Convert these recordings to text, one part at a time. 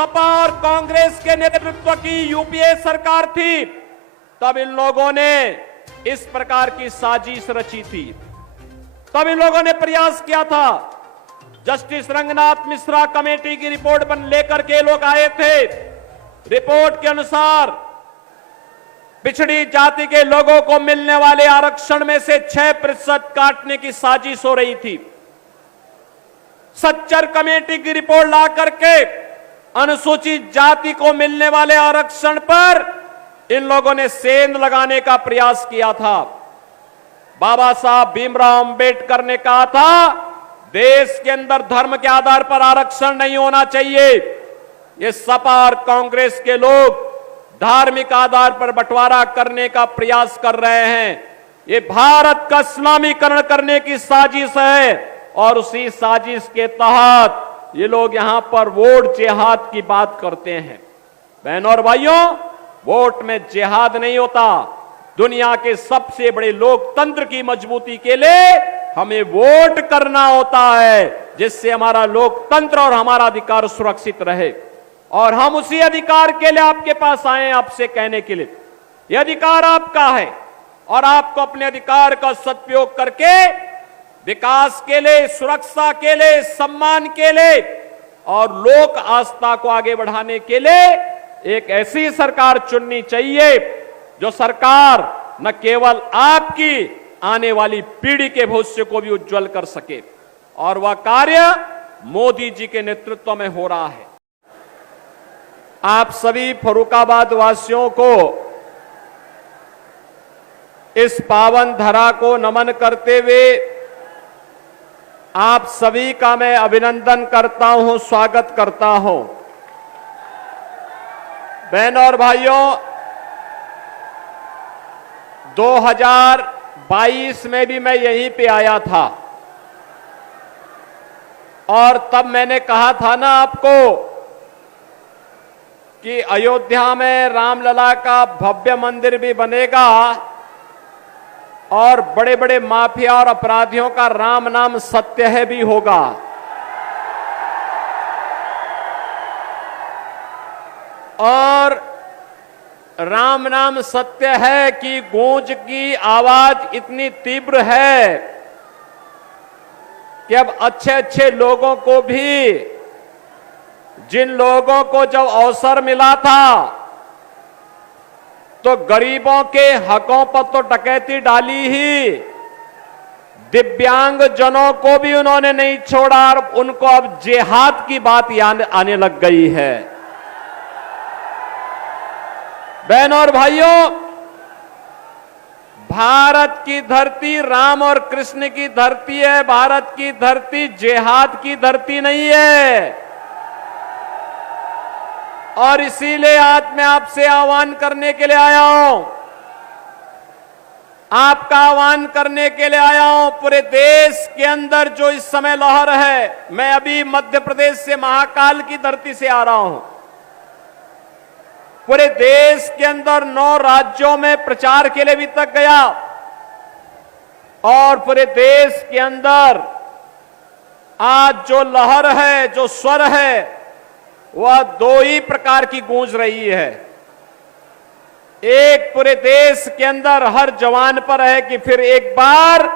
सपा और कांग्रेस के नेतृत्व की यूपीए सरकार थी, तब इन लोगों ने इस प्रकार की साजिश रची थी। तब इन लोगों ने प्रयास किया था। जस्टिस रंगनाथ मिश्रा कमेटी की रिपोर्ट बन लेकर के लोग आए थे। रिपोर्ट के अनुसार पिछड़ी जाति के लोगों को मिलने वाले आरक्षण में से 6% काटने की साजिश हो रही थी। सच्चर कमेटी की रिपोर्ट ला करके अनुसूचित जाति को मिलने वाले आरक्षण पर इन लोगों ने सेंध लगाने का प्रयास किया था। बाबा साहब भीमराव अंबेडकर ने कहा था, देश के अंदर धर्म के आधार पर आरक्षण नहीं होना चाहिए। ये सपा और कांग्रेस के लोग धार्मिक आधार पर बंटवारा करने का प्रयास कर रहे हैं। ये भारत का इस्लामीकरण करने की साजिश है और उसी साजिश के तहत ये लोग यहां पर वोट जिहाद की बात करते हैं। बहनों और भाइयों, वोट में जिहाद नहीं होता। दुनिया के सबसे बड़े लोकतंत्र की मजबूती के लिए हमें वोट करना होता है, जिससे हमारा लोकतंत्र और हमारा अधिकार सुरक्षित रहे। और हम उसी अधिकार के लिए आपके पास आए हैं, आपसे कहने के लिए यह अधिकार आपका है और आपको अपने अधिकार का सदुपयोग करके विकास के लिए, सुरक्षा के लिए, सम्मान के लिए और लोक आस्था को आगे बढ़ाने के लिए एक ऐसी सरकार चुननी चाहिए जो सरकार न केवल आपकी आने वाली पीढ़ी के भविष्य को भी उज्जवल कर सके। और वह कार्य मोदी जी के नेतृत्व में हो रहा है। आप सभी फर्रुखाबाद वासियों को इस पावन धरा को नमन करते हुए आप सभी का मैं अभिनंदन करता हूं, स्वागत करता हूं। बहनों और भाइयों, 2022 में भी मैं यहीं पे आया था और तब मैंने कहा था ना आपको कि अयोध्या में रामलला का भव्य मंदिर भी बनेगा और बड़े बड़े माफिया और अपराधियों का राम नाम सत्य है भी होगा। और राम नाम सत्य है कि गूंज की आवाज इतनी तीव्र है कि अब अच्छे अच्छे लोगों को भी, जिन लोगों को जब अवसर मिला था तो गरीबों के हकों पर तो डकैती डाली ही, दिव्यांग जनों को भी उन्होंने नहीं छोड़ा और उनको अब जिहाद की बात आने लग गई है। बहनों और भाइयों, भारत की धरती राम और कृष्ण की धरती है। भारत की धरती जिहाद की धरती नहीं है। और इसीलिए आज मैं आपसे आह्वान करने के लिए आया हूं, आपका आह्वान करने के लिए आया हूं। पूरे देश के अंदर जो इस समय लहर है, मैं अभी मध्य प्रदेश से महाकाल की धरती से आ रहा हूं। पूरे देश के अंदर 9 राज्यों में प्रचार के लिए भी तक गया और पूरे देश के अंदर आज जो लहर है, जो स्वर है, वह 2 ही प्रकार की गूंज रही है। एक पूरे देश के अंदर हर जवान पर है कि फिर एक बार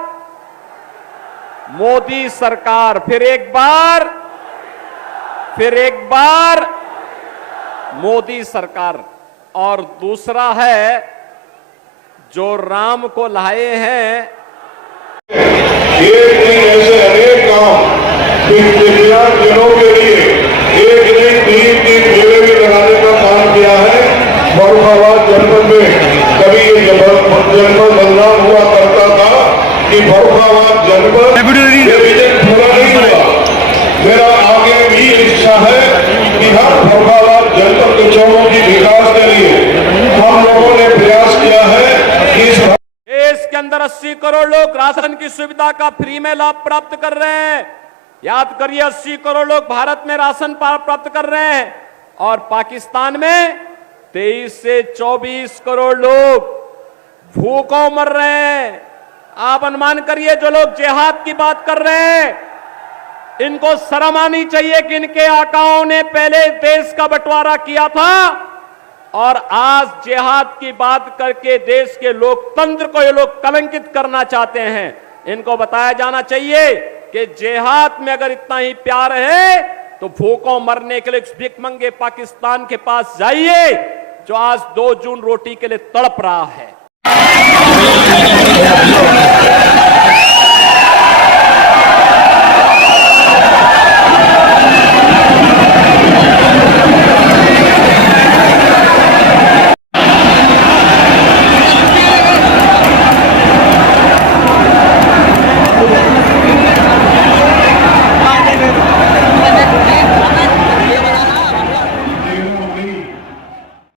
मोदी सरकार, फिर एक बार मोदी सरकार। और दूसरा है जो राम को लाए हैं, एक नहीं ऐसे अनेक काम दिनों के लिए एक नहीं 3 मेले भी लगाने का काम किया है। फर्रुखाबाद जनपद में कभी ये जनपद बदनाम हुआ करता था कि फर्रुखाबाद जनपद ये विजन पूरा नहीं हुआ। मेरा आगे भी इच्छा है कि हर फर्रुखाबाद जनपद के चौरों की विकास के लिए हम लोगों ने प्रयास किया है कि इस देश के अंदर 80 करोड़ लोग राशन की सुविधा का फ्री में लाभ प्राप्त कर रहे हैं। याद करिए, 80 करोड़ लोग भारत में राशन प्राप्त कर रहे हैं और पाकिस्तान में 23 से 24 करोड़ लोग भूखों मर रहे हैं। आप अनुमान करिए, जो लोग जिहाद की बात कर रहे हैं, इनको शर्म आनी चाहिए कि इनके आकाओं ने पहले देश का बंटवारा किया था और आज जिहाद की बात करके देश के लोकतंत्र को ये लोग कलंकित करना चाहते हैं। इनको बताया जाना चाहिए कि जिहाद में अगर इतना ही प्यार है तो भूखों मरने के लिए भिखमंगे पाकिस्तान के पास जाइए जो आज 2 जून रोटी के लिए तड़प रहा है।